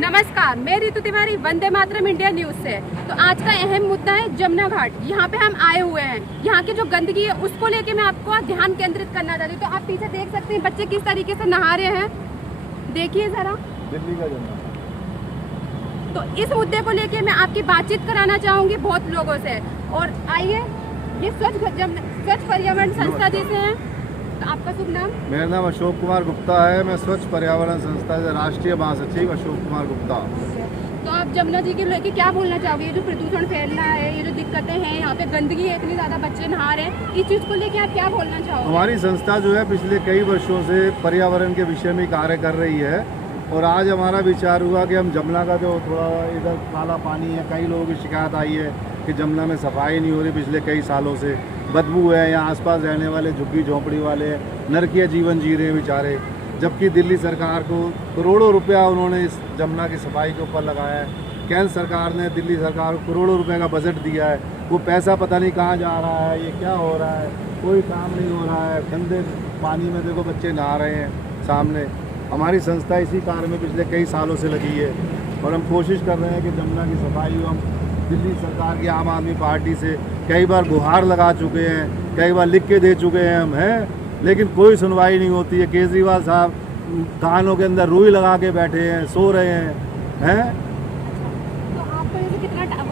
नमस्कार, मैं Ritu Tiwari, Vande Mataram India news से। तो आज का अहम मुद्दा है जमुना घाट। यहाँ पे हम आए हुए हैं, यहाँ की जो गंदगी है उसको लेके मैं आपको ध्यान केंद्रित करना चाहती हूँ। तो आप पीछे देख सकते हैं बच्चे किस तरीके से नहा रहे हैं, देखिए जरा। दिल्ली का जमुना। तो इस मुद्दे को लेके मैं आपकी बातचीत कराना चाहूंगी बहुत लोगों से। और आइए, ये स्वच्छ पर्यावरण संस्था जी से हैं। तो आपका शुभ नाम? मेरा नाम अशोक कुमार गुप्ता है। मैं स्वच्छ पर्यावरण संस्था से राष्ट्रीय महासचिव अशोक कुमार गुप्ता। तो आप जमुना जी के लेके क्या बोलना चाहोगे? ये जो प्रदूषण फैल रहा है, ये जो दिक्कतें हैं, यहाँ पे गंदगी है, इतनी ज्यादा बच्चे नहा रहे हैं, इस चीज को लेके आप क्या बोलना चाहोगे? हमारी संस्था जो है पिछले कई वर्षों से पर्यावरण के विषय में कार्य कर रही है और आज हमारा विचार हुआ कि हम जमुना का जो थोड़ा इधर काला पानी है, कई लोगों की शिकायत आई है कि जमुना में सफाई नहीं हो रही पिछले कई सालों से, बदबू है, यहाँ आसपास रहने वाले झुग्गी झोंपड़ी वाले नरकीय जीवन जी रहे हैं बेचारे। जबकि दिल्ली सरकार को करोड़ों रुपया उन्होंने इस जमुना की सफाई के ऊपर लगाया है। केंद्र सरकार ने दिल्ली सरकार को करोड़ों रुपए का बजट दिया है, वो पैसा पता नहीं कहाँ जा रहा है, ये क्या हो रहा है, कोई काम नहीं हो रहा है। गंदे पानी में देखो बच्चे नहा रहे हैं सामने। हमारी संस्था इसी कार्य में पिछले कई सालों से लगी है और हम कोशिश कर रहे हैं कि जमुना की सफाई हम दिल्ली सरकार की आम आदमी पार्टी से कई बार गुहार लगा चुके हैं, कई बार लिख के दे चुके हैं हम हैं, लेकिन कोई सुनवाई नहीं होती है। केजरीवाल साहब कानों के अंदर रुई लगा के बैठे हैं, सो रहे हैं। तो आपको ये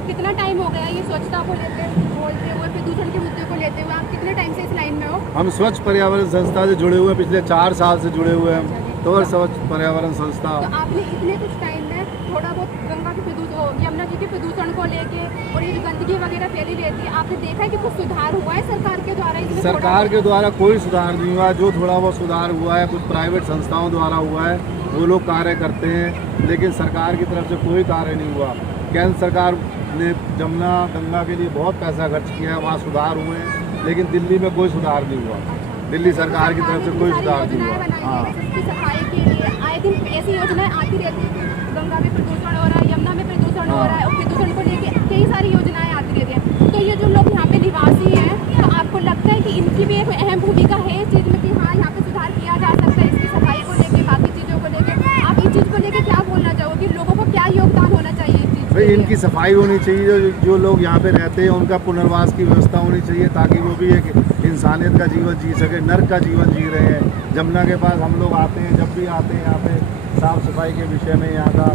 कितना टाइम हो गया ये स्वच्छता को लेते बोलते हुए, प्रदूषण के मुद्दे को लेते हुए? आप कितने टाइम से इस लाइन में हो? हम स्वच्छ पर्यावरण संस्था से जुड़े हुए हैं, पिछले 4 साल से जुड़े हुए हैं तो स्वच्छ पर्यावरण संस्था। तो आपने इतने कुछ टाइम में थोड़ा बहुत गंगा के प्रदूषण, यमुना जी के प्रदूषण को लेके और ये जो गंदगी वगैरह फैली रहती है, आपने देखा है कि कुछ सुधार हुआ है सरकार के द्वारा? सरकार के द्वारा कोई सुधार नहीं हुआ। जो थोड़ा बहुत सुधार हुआ है कुछ प्राइवेट संस्थाओं द्वारा हुआ है, वो लोग कार्य करते हैं, लेकिन सरकार की तरफ से कोई कार्य नहीं हुआ। केंद्र सरकार ने जमुना गंगा के लिए बहुत पैसा खर्च किया है, वहाँ सुधार हुए हैं, लेकिन दिल्ली में कोई सुधार नहीं हुआ। दिल्ली सरकार की तरफ से कोई सुधार नहीं हुआ। हाँ, सफाई के लिए आए दिन ऐसी योजनाएं आती रहती है कि गंगा में प्रदूषण हो रहा है, यमुना में प्रदूषण हो रहा है, और प्रदूषण को लेके कई सारी योजनाएं आती रहती हैं। तो ये जो लोग यहाँ पे निवासी हैं, तो आपको लगता है कि इनकी भी एक अहम भूमिका है इस चीज़ में कि हाँ यहाँ पे सुधार किया जा सकता है इसकी सफाई को लेके, बाकी चीज़ों को लेके? आप इस चीज़ को लेके क्या बोलना चाहोगे कि लोगों को क्या योगदान होना चाहिए इस चीज़? भाई इनकी सफाई होनी चाहिए, जो लोग यहाँ पे रहते हैं उनका पुनर्वास की व्यवस्था होनी चाहिए ताकि वो भी एक इंसानियत का जीवन जी सके। नर्क का जीवन जी रहे हैं। जमुना के पास हम लोग आते हैं, जब भी आते हैं यहाँ पे साफ़ सफाई के विषय में यहाँ का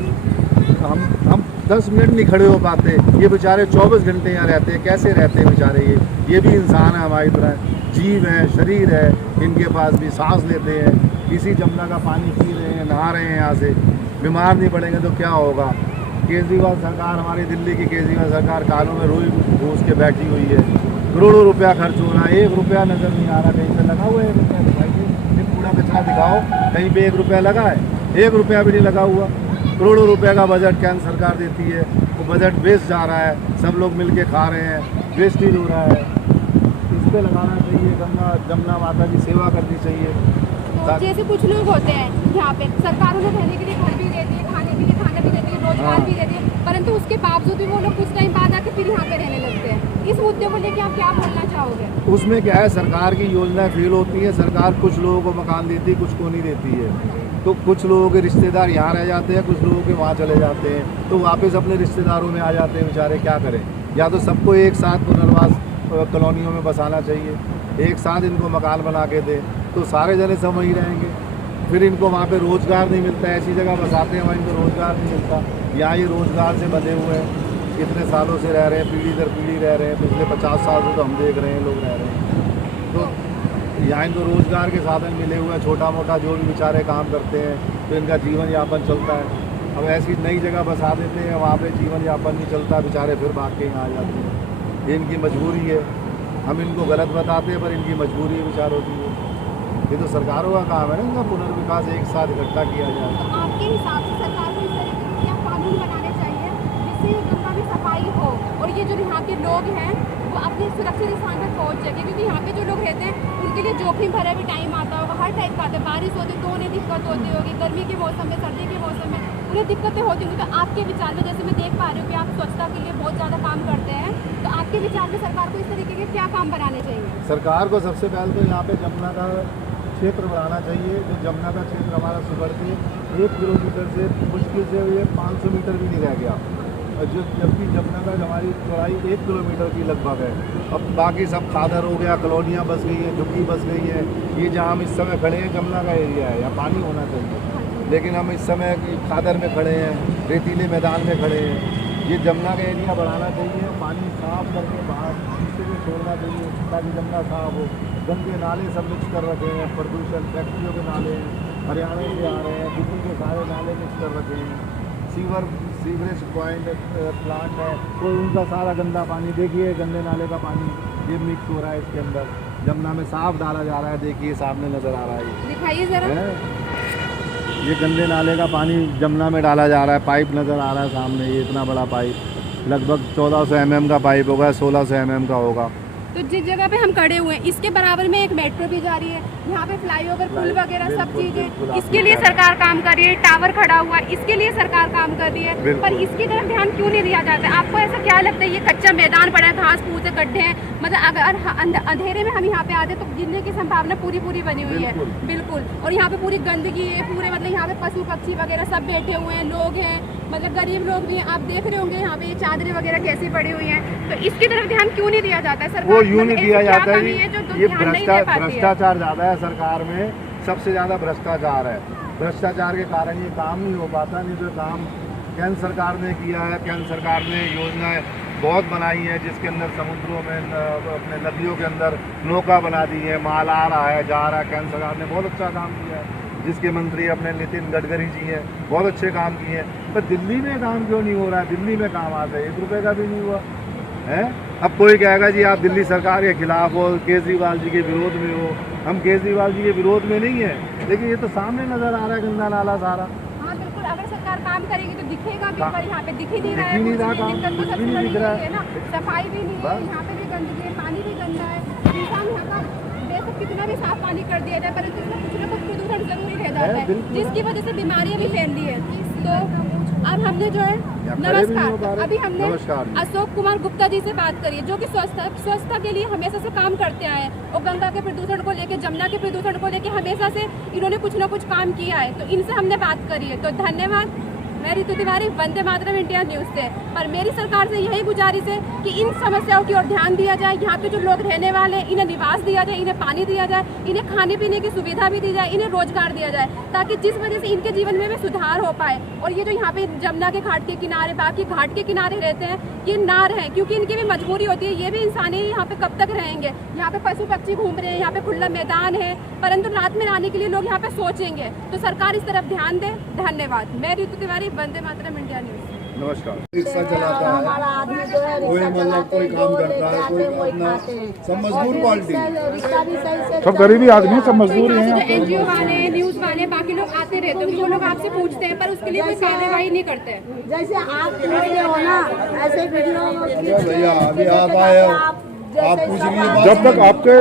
हम 10 मिनट नहीं खड़े हो पाते। ये बेचारे 24 घंटे यहाँ रहते हैं, कैसे रहते हैं बेचारे? ये भी इंसान है हमारी तरह, जीव है, शरीर है, इनके पास भी सांस लेते हैं, इसी जमुना का पानी पी रहे हैं, नहा रहे हैं यहाँ से। बीमार नहीं पड़ेंगे तो क्या होगा? केजरीवाल सरकार, हमारी दिल्ली की केजरीवाल सरकार कानों में रुई घूस के बैठी हुई है। करोड़ों रुपया खर्च हो रहा है, 1 रुपया नज़र नहीं आ रहा। कहीं पे लगा हुआ है 1 रुपया? दिखाइए, कूड़ा कचरा दिखाओ, कहीं पे 1 रुपया लगा है? 1 रुपया भी नहीं लगा हुआ। करोड़ों रुपए का बजट केंद्र सरकार देती है, वो बजट वेस्ट जा रहा है, सब लोग मिल के खा रहे हैं, वेस्टेज हो रहा है। इस पर लगाना चाहिए, गंगा जमुना माता की सेवा करनी चाहिए। तो जैसे कुछ लोग होते हैं यहाँ पे, सरकार उन्हें रहने के लिए घर भी देती है, खाने के लिए खाना भी देती है, रोजगार भी देती है, परंतु उसके बावजूद भी वो लोग कुछ टाइम बाद आके फिर यहाँ पे रहने लगते हैं। इस मुद्दे को लेके आप क्या बोलना चाहोगे? उसमें क्या है, सरकार की योजना फेल होती है। सरकार कुछ लोगों को मकान देती है, कुछ को नहीं देती है। तो कुछ लोगों के रिश्तेदार यहाँ रह जाते हैं, कुछ लोगों के वहाँ चले जाते हैं, तो वापस अपने रिश्तेदारों में आ जाते हैं बेचारे। क्या करें? या तो सबको एक साथ पुनर्वास कॉलोनियों में बसाना चाहिए, एक साथ इनको मकान बना के दें, तो सारे जने सब वहीं रहेंगे। फिर इनको वहाँ पे रोज़गार नहीं मिलता, ऐसी जगह बसाते हैं वहाँ इनको रोज़गार नहीं मिलता। यहाँ ये रोज़गार से बंधे हुए हैं, कितने सालों से रह रहे हैं, पीढ़ी दर पीढ़ी रह रहे हैं, पिछले 50 साल से तो हम देख रहे हैं लोग रह रहे हैं। तो यहाँ इनको रोज़गार के साधन मिले हुए हैं, छोटा मोटा जो भी बेचारे काम करते हैं तो इनका जीवन यापन चलता है। अब ऐसी नई जगह बसा देते हैं, वहाँ पे जीवन यापन नहीं चलता, बेचारे फिर भाग के यहाँ आ जाते हैं। ये इनकी मजबूरी है, हम इनको गलत बताते हैं पर इनकी मजबूरी है बेचारों की। ये तो सरकारों का काम है ना, इनका पुनर्विकास एक साथ इकट्ठा किया जाए। तो आपके हिसाब से सरकार को इस तरीके के क्या कानून बनाने चाहिए जिससे गंगा में सफाई हो और ये जो यहाँ के लोग हैं वो अपने सुरक्षित स्थान पर पहुँच सके? क्योंकि यहाँ पे जो लोग रहते हैं उनके लिए जोखिम भरा भी टाइम आता होगा, हर टाइप का आता है। बारिश होती तो उन्हें दिक्कत होती होगी, गर्मी के मौसम में, सर्दी के मौसम में उन्हें दिक्कतें होती होंगी। तो आपके विचार में, जैसे मैं देख पा रही हूँ कि आप स्वच्छता के लिए बहुत ज़्यादा काम करते हैं, तो आपके विचार में सरकार को इस तरीके के क्या काम बनाने चाहिए? सरकार को सबसे पहले तो यहाँ पे जमुना का क्षेत्र बढ़ाना चाहिए। जो जमुना का क्षेत्र हमारा सुगढ़ से 1 किलोमीटर से मुश्किल से ये 500 मीटर भी नहीं रह गया, और जबकि जमुना का हमारी चौड़ाई 1 किलोमीटर की लगभग है। अब बाकी सब खादर हो गया, कॉलोनियाँ बस गई हैं, झुग्गी बस गई है। ये जहाँ हम इस समय खड़े हैं जमुना का एरिया है, यहाँ पानी होना चाहिए, लेकिन हम इस समय खादर में खड़े हैं, रेतीले मैदान में खड़े हैं। ये जमुना का एरिया बढ़ाना चाहिए, पानी साफ करके बाहर नीचे में छोड़ना चाहिए ताकि जमुना साफ हो। गंदे नाले सब मिक्स कर रखे हैं, प्रदूषण फैक्ट्रियों के नाले हैं, हरियाणा से आ रहे हैं, दिल्ली के सारे नाले मिक्स कर रखे हैं। सीवरेज पॉइंट प्लांट है, तो उनका सारा गंदा पानी देखिए, गंदे नाले का पानी ये मिक्स हो रहा है इसके अंदर, जमुना में साफ डाला जा रहा है। देखिए सामने नज़र आ रहा है, दिखाइए जरा। ये गंदे नाले का पानी जमुना में डाला जा रहा है। पाइप नज़र आ रहा है सामने, ये इतना बड़ा पाइप लगभग 1400 mm का पाइप होगा, 1600 mm का होगा। तो जिस जगह पे हम खड़े हुए हैं इसके बराबर में एक मेट्रो भी जा रही है, यहाँ पे फ्लाईओवर पुल वगैरह सब चीजें, इसके लिए सरकार काम कर रही है। टावर खड़ा हुआ है, इसके लिए सरकार काम कर रही है, पर इसकी तरफ ध्यान क्यों नहीं दिया जाता है? आपको ऐसा क्या लगता है ये कच्चा मैदान पड़ा है, घास फूस है, गड्ढे हैं, मतलब अगर अंधेरे में हम यहाँ पे आते तो गिरने की संभावना पूरी बनी हुई है। बिल्कुल। और यहाँ पे पूरी गंदगी है, पूरे मतलब यहाँ पे पशु पक्षी वगैरह सब बैठे हुए हैं, लोग हैं, मतलब गरीब लोग भी हैं। आप देख रहे होंगे यहाँ पे ये चादरें वगैरह कैसी पड़ी हुई हैं, तो इसकी तरफ ध्यान क्यों नहीं दिया जाता है? सरकार यूँ नहीं दिया जाता है, ये भ्रष्टाचार ज़्यादा है सरकार में, सबसे ज़्यादा भ्रष्टाचार है। भ्रष्टाचार के कारण ये काम नहीं हो पाता। नहीं तो काम केंद्र सरकार ने किया है, केंद्र सरकार ने योजनाएं बहुत बनाई हैं जिसके अंदर समुद्रों में अपने नदियों के अंदर नौका बना दी है, माल आ रहा है जा रहा है। केंद्र सरकार ने बहुत अच्छा काम किया है, जिसके मंत्री अपने नितिन गडकरी जी हैं, बहुत अच्छे काम किए हैं। पर दिल्ली में काम क्यों नहीं हो रहा है? दिल्ली में काम आता है 1 रुपये का भी नहीं हुआ है। अब कोई कहेगा जी आप दिल्ली सरकार के खिलाफ हो, केजरीवाल जी के विरोध में हो। हम केजरीवाल जी के विरोध में नहीं है, लेकिन ये तो सामने नजर आ रहा है गंदा नाला सारा। हाँ बिल्कुल, अगर सरकार काम करेगी तो दिखेगा भी, पर यहाँ पे दिख ही नहीं रहा दिख ही नहीं रहा है। काम, दिक्कत तो कुछ भी सबसे नहीं बड़ी दिख रहा यही है ना, सफाई भी नहीं है, यहाँ पे भी गंदगी है, पानी भी गंदा है। इंसान यहाँ का बेशक कितना भी साफ पानी कर दिया जाए, परंतु इसमें कुछ ना कुछ प्रदूषण जरूरी रह जाता है, जिसकी वजह से बीमारियां भी फैल रही है। तो अब हमने जो है नमस्कार, अभी हमने अशोक कुमार गुप्ता जी से बात करी, जो कि स्वच्छता के लिए हमेशा से काम करते आए हैं, और गंगा के प्रदूषण को लेके, जमुना के प्रदूषण को लेके हमेशा से इन्होंने कुछ ना कुछ काम किया है। तो इनसे हमने बात करी है। तो धन्यवाद। मैं ऋतु तिवारी, वंदे मातरम इंडिया न्यूज़ से। पर मेरी सरकार से यही गुजारिश है कि इन समस्याओं की ओर ध्यान दिया जाए। यहाँ पे जो लोग रहने वाले हैं इन्हें निवास दिया जाए, इन्हें पानी दिया जाए, इन्हें खाने पीने की सुविधा भी दी जाए, इन्हें रोजगार दिया जाए, ताकि जिस वजह से इनके जीवन में भी सुधार हो पाए। और ये जो यहाँ पे जमुना के घाट के किनारे, बाकी घाट के किनारे रहते हैं, ये ना रहें, क्योंकि इनकी भी मजबूरी होती है। ये भी इंसान ही यहाँ पे कब तक रहेंगे? यहाँ पे पशु पक्षी घूम रहे हैं, यहाँ पे खुला मैदान है, परंतु रात में आने के लिए लोग यहाँ पे सोचेंगे। तो सरकार इस तरफ ध्यान दे। धन्यवाद। मैं ऋतु तिवारी, वंदे मातरम इंडिया न्यूज़। नमस्कार। रिक्शा चलाता है, कोई मतलब कोई काम करता है, कोई अपना सब मजदूर पार्टी, सब गरीबी आदमी, सब मजदूर हैं। जो एनजीओ वाले, न्यूज़ वाले, बाकी लोग आते रहते हैं, वो लोग आपसे पूछते हैं, पर उसके लिए कोई कार्रवाई नहीं करते। जैसे आप हो ना, ऐसे वीडियो भैया अभी आप आए हो, आप पूछ लीजिए। जब तक आपके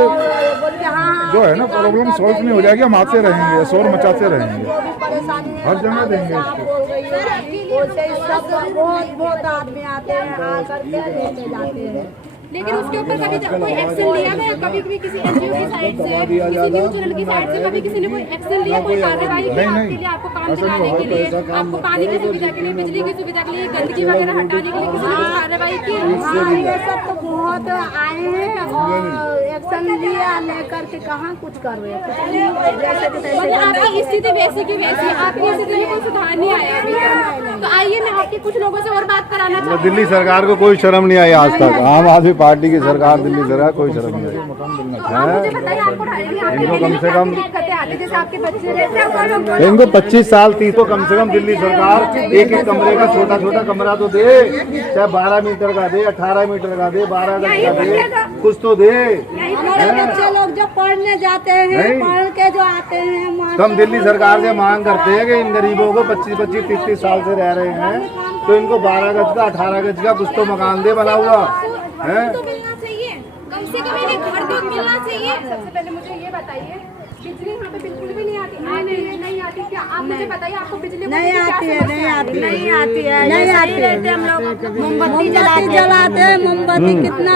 जो है ना प्रॉब्लम सॉल्व नहीं हो जाएगी, हम आते रहेंगे, शोर मचाते रहेंगे, हर जगह देंगे बहुत आदमी आते हैं, आकर के लेते जाते हैं। लेकिन उसके ऊपर कभी कोई एक्शन लिया गया? कभी भी किसी एनजीओ की साइड से, किसी न्यूज़ चैनल की साइड से कभी किसी ने कोई एक्शन लिया, कोई कार्रवाई की आपके लिए, आपको काम दिलाने के लिए, आपको पानी की सुविधा के लिए, बिजली की सुविधा के लिए, गंदगी वगैरह हटाने के लिए किसी ने कोई कार्रवाई की? हाँ, ये सब तो बहुत आए हैं और एक्शन लिया, लेकर के कहाँ कुछ कर रहे हैं। जैसे आपकी स्थिति वैसी की वैसी, आपकी स्थिति में कोई सुधार नहीं आया अभी तक। तो आइए मैं आपके कुछ लोगों से और बात कराना चाहती हूँ। दिल्ली सरकार को कोई शर्म नहीं आई आज तक। आम आदमी पार्टी की सरकार, दिल्ली सरकार, कोई शर्म नहीं आई। इनको कम से कम, इनको 25 साल 30 तो कम से कम दिल्ली सरकार एक कमरे का छोटा छोटा कमरा तो दे, चाहे 12 मीटर का दे, 18 मीटर का दे, 12 गज का दे, कुछ तो दे। बच्चे लोग जो पढ़ने जाते हैं, पढ़ के जो आते हैं, हम दिल्ली सरकार से मांग करते हैं कि इन गरीबों को 25-25, 30-30 साल से रह रहे हैं, तो इनको 12 गज का, 18 गज का कुछ तो मकान दे बना हुआ है। तो मिलना चाहिए, कम से कम इन्हें घर तो मिलना चाहिए। सबसे पहले मुझे ये बताइए बिजली यहाँ पे बिल्कुल भी नहीं आती। नहीं आती क्या? आप मुझे बताइए, आपको बिजली नहीं आती है, नहीं आती है, नहीं आती है। हम लोग मोमबत्ती जलाते हैं, मोमबत्ती कितना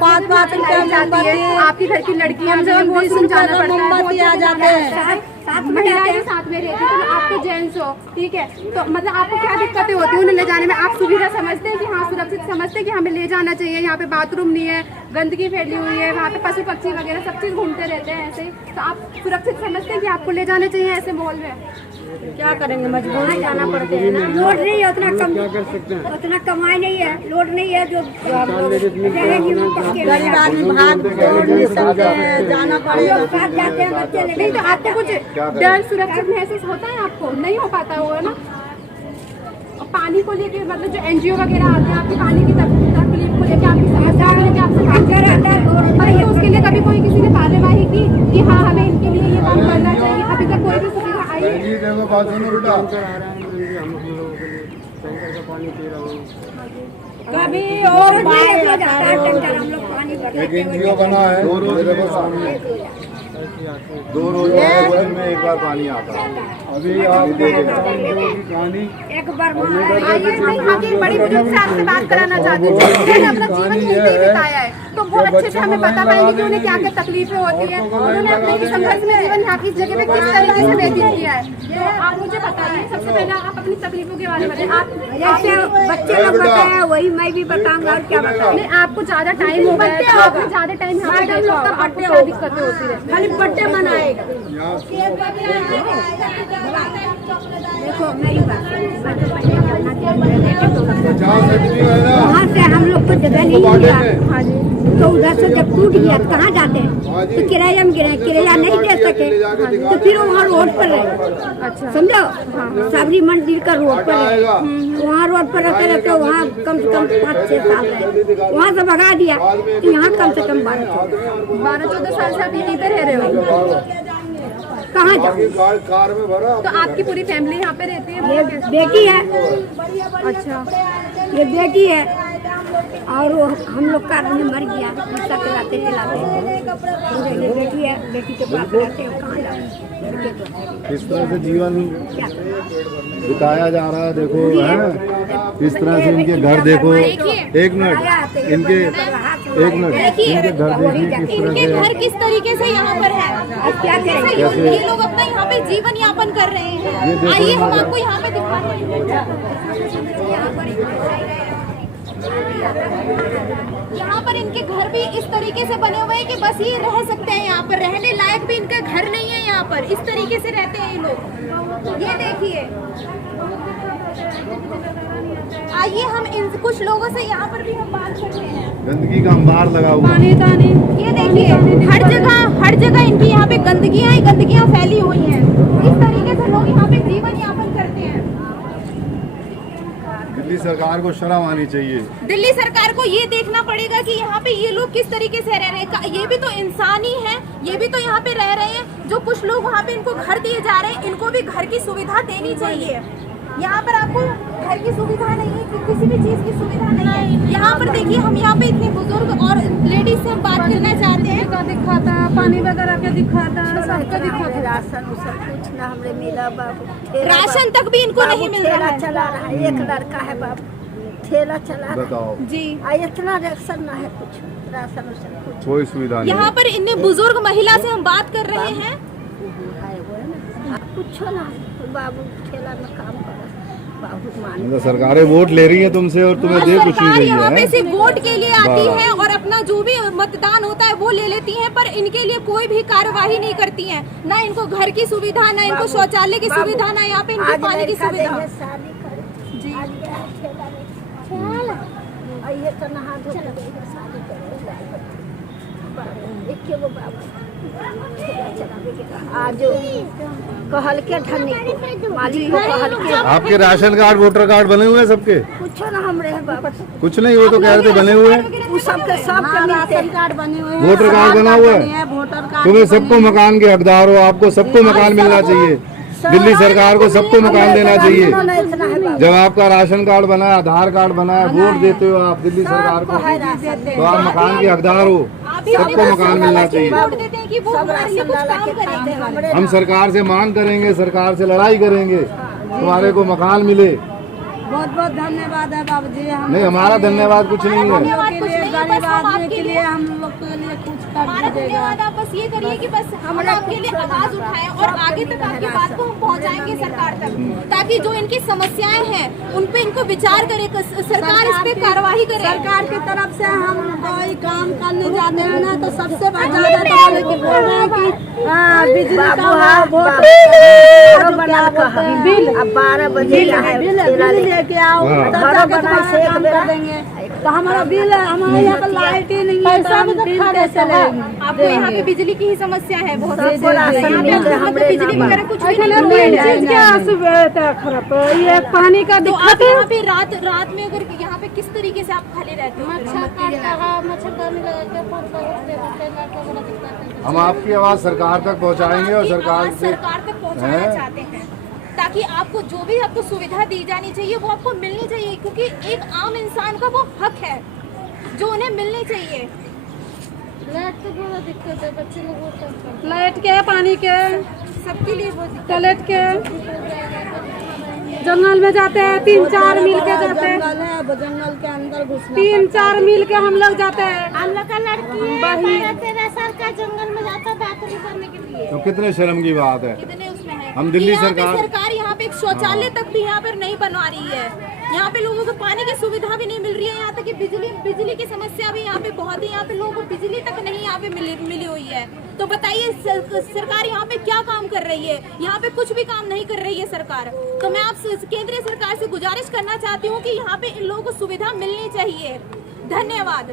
5-5 रुपया मोमबत्ती। आपकी घर की लड़कियां मोमबत्ती आ जाते हैं। महिलाएं साथ में रहती है, तो आपके जेंट्स हो, ठीक है, तो मतलब आपको क्या दिक्कतें होती हैं उन्हें ले जाने में? आप सुविधा समझते हैं कि हाँ सुरक्षित समझते हैं कि हमें ले जाना चाहिए? यहाँ पे बाथरूम नहीं है, गंदगी फैली हुई है, वहाँ पे पशु पक्षी वगैरह सब चीज़ घूमते रहते हैं ऐसे ही, तो आप सुरक्षित समझते हैं कि आपको ले जाना चाहिए ऐसे माहौल में? क्या करेंगे, मजबूरी जाना पड़ते हैं ना। लोड नहीं है उतना, उतना कमाई नहीं है, लोड नहीं है, जो गरीब आदमी भाग दौड़ नहीं सकते हैं, जाना पड़ेगा, साथ जाते हैं बच्चे लेके। नहीं तो आपको कुछ डर सुरक्षित महसूस होता है? आपको नहीं हो पाता होगा ना? और पानी को लेके मतलब जो NGO वगैरह आते हैं आपकी पानी की तकलीफ को लेके, आपकी समस्या को लेके आपसे बात कर रहे हैं, तो उसके लिए कभी कोई किसी ने कार्यवाही की कि हाँ हमें इनके लिए ये काम करना चाहिए? अभी तक कोई भी सुविधा आई है? देखो बात सुनो बेटा, कभी और एक NGO बना है, 2 रोज देखो सामने, 2 रोज में एक बार पानी आता है। अभी आप देखिए कहानी एक बार मैं यहाँ की बड़ी बुजुर्ग से आपसे बात कराना चाहती हूँ जिन्होंने अपना जीवन यहीं पे बिताया है, तो वो अच्छे से हमें बता पाएंगे कि उन्हें क्या क्या तकलीफें होती हैं, उन्होंने अपने संघर्ष में जीवन यहाँ की जगह पे किस तरीके से व्यतीत किया है। तो आप मुझे बताइए, सबसे पहले आप अपनी तकलीफों के बारे में बताइए। आप जैसे बच्चे लोग बताया वही मैं भी बताऊंगा, और क्या बताऊँ। नहीं, आपको ज्यादा टाइम हो गया है, आपने ज्यादा टाइम यहाँ पे देखा होगा, आपको क्या दिक्कतें होती है? खाली बर्थडे मनाएगा। देखो मेरी बात, वहाँ से हम लोग को जगह नहीं मिला, तो उधर से जब टूट गया तो कहाँ जाते हैं? तो किराया में गिरे, किराया नहीं दे सके तो फिर वहाँ रोड पर रहे। अच्छा, समझो, सबरी मंदिर का रोड पर रहे, वहाँ रोड पर रहते रहते वहाँ कम से कम 5-6 साल रहे, वहाँ से भगा दिया तो यहाँ कम से कम 12-14 साल से आप यहीं पे रह रहे हो? कहाँ जाओ? कार में भरा। तो आपकी पूरी फैमिली यहाँ पे रहती है? ये बेटी है, अच्छा, ये बेटी है, और वो हम लोग का आदमी मर गया, रिक्शा चलाते ये बेटी है, बेटी के पास रहते हैं, कहाँ जाए? किस तरह से जीवन बिताया जा रहा है, देखो है किस तरह से इनके घर देखो। एक मिनट, इनके एक मिनट, इनके घर देखिए किस तरह इनके से, घर किस तरीके से यहाँ पर है, क्या करें? ये लोग अपना यहाँ पे जीवन यापन कर रहे हैं। आइए हम आपको यहाँ पे दिखाते हैं। यहाँ पर इनके घर भी इस तरीके से बने हुए हैं कि बस ये रह सकते हैं यहाँ पर, रहने लायक भी इनका घर नहीं है यहाँ पर, इस तरीके से रहते हैं ये लोग। ये देखिए, आइए हम इन कुछ लोगों से यहाँ पर भी हम बात करते हैं। गंदगी का अंबार लगा हुआ। ये देखिए, हर जगह इनकी यहाँ पे गंदगियाँ फैली हुई हैं। इस तरीके से लोग यहाँ पे जीवन यापन करते हैं। दिल्ली सरकार को शर्म आनी चाहिए। दिल्ली सरकार को ये देखना पड़ेगा कि यहाँ पे ये लोग किस तरीके से रह रहे हैं। ये भी तो इंसान ही है, ये भी तो यहाँ पे रह रहे हैं। जो कुछ लोग वहाँ पे इनको घर दिए जा रहे हैं, इनको भी घर की सुविधा देनी चाहिए। यहाँ पर आपको घर की सुविधा नहीं है, किसी भी चीज की सुविधा नहीं है। यहाँ पर देखिए, हम यहाँ पे इतने बुजुर्ग और लेडीज से हम बात करना चाहते हैं। का दिखाता है, पानी वगैरह का दिखाता है, सबका दिखाता है। राशन कुछ ना हमरे मिला बाबू, राशन तक भी इनको नहीं मिल रहा है। चला रहा है, एक लड़का है बाबू, ठेला चला रहा बताओ, जी, है, इतना राशन ना है, कुछ राशन कुछ कोई सुविधा नहीं। यहाँ पर इन बुजुर्ग महिला से हम बात कर रहे हैं। कुछ ना बाबू, ठेला में काम करो बाबू, मतलब सरकारें वोट ले रही है तुमसे और तुम्हें दे कुछ नहीं सरकार रही यहाँ पे है। सिर्फ वोट के लिए आती वाह। है और अपना जो भी मतदान होता है वो ले लेती हैं, पर इनके लिए कोई भी कार्यवाही नहीं करती हैं। ना इनको घर की सुविधा, ना इनको शौचालय की सुविधा, ना यहाँ पे इनको पानी की सुविधा। शादी करे जी, ये तो नहा धो के शादी करे, एक वो बाबू आज कहल के धनी मालिक को कहल के। आपके राशन कार्ड वोटर कार्ड बने हुए हैं सबके? कुछ ना हमरे बाबा, कुछ नहीं, वो तो कह रहे थे बने हुए हैं। वो सबके राशन कार्ड बने हुए हैं, वोटर कार्ड बना हुआ है, वोटर कार्ड। तुम्हें सबको मकान के हकदार हो, आपको सबको मकान मिलना चाहिए। दिल्ली सरकार को सबको मकान देना चाहिए। जब आपका राशन कार्ड बना है, आधार कार्ड बना है, वोट देते हो आप दिल्ली सरकार को, तो आप मकान के हकदार हो। अभी सबको मकान मिलना चाहिए। वोट देते हैं कि वो हमारे लिए कुछ काम करेंगे। हम सरकार से मांग करेंगे, सरकार से लड़ाई करेंगे, तुम्हारे को मकान मिले। बहुत बहुत धन्यवाद है बाबूजी। नहीं, हमारा धन्यवाद कुछ नहीं है। धन्यवाद कुछ नहीं, बस हम आपके लिए हम लोग के लिए कुछ कर हमारा धन्यवाद। आप बस ये करिए कि बस हम आपके लिए आवाज उठाएं और आगे तक आपकी बात को हम पहुंचाएंगे सरकार तक, ताकि जो इनकी समस्याएं हैं उन पे इनको विचार करे, सरकार इस पे कार्रवाई करे। सरकार की तरफ से हम कोई काम करने जाते हैं ना, तो सबसे ज्यादा तो बोल रहे हैं कि बिजली का बिल अब 12 बजे बिल लेके आओ, काम कर देंगे। तो हमारा बिल, हमारे यहाँ पर लाइट ही नहीं है, तो हम बिल कैसे लेंगे? आपको यहाँ पे बिजली की ही समस्या है बहुत। यहाँ पे बिजली वगैरह कुछ भी नहीं खराब ये पानी का तो आप यहाँ पे रात में अगर यहाँ पे किस तरीके से आप खाली रहते हो? हम आपकी आवाज सरकार तक पहुंचाएंगे और सरकार तक पहुँचाना चाहते हैं, ताकि आपको जो भी आपको सुविधा दी जानी चाहिए वो आपको मिलनी चाहिए, क्योंकि एक आम इंसान का वो हक है जो उन्हें मिलनी चाहिए। लाइट तो बहुत दिक्कत है, बच्चे लोग बहुत लाइट के, पानी के, सबके लिए बहुत टॉयलेट के। जंगल में जाते हैं, 3-4 मील के जाते हैं, जंगल के अंदर घुसना 3-4 मील के हम लोग जाते हैं। हम लोग का लड़की है 13 साल का, जंगल में जाता है बाथरूम करने के लिए। तो कितने शर्म की बात है। कितने उसमें है। हम दिल्ली यहाँ पे सरकार यहाँ पे एक शौचालय तक भी यहाँ पर नहीं बनवा रही है। यहाँ पे लोगों को पानी की सुविधा भी नहीं मिल रही है, यहाँ तक कि बिजली की समस्या भी यहाँ पे बहुत है। यहाँ पे लोगों को बिजली तक नहीं यहाँ पे मिली हुई है। तो बताइए सरकार यहाँ पे क्या काम कर रही है? यहाँ पे कुछ भी काम नहीं कर रही है सरकार। तो मैं आप केंद्रीय सरकार से गुजारिश करना चाहती हूँ कि यहाँ पे इन लोगों को सुविधा मिलनी चाहिए। धन्यवाद।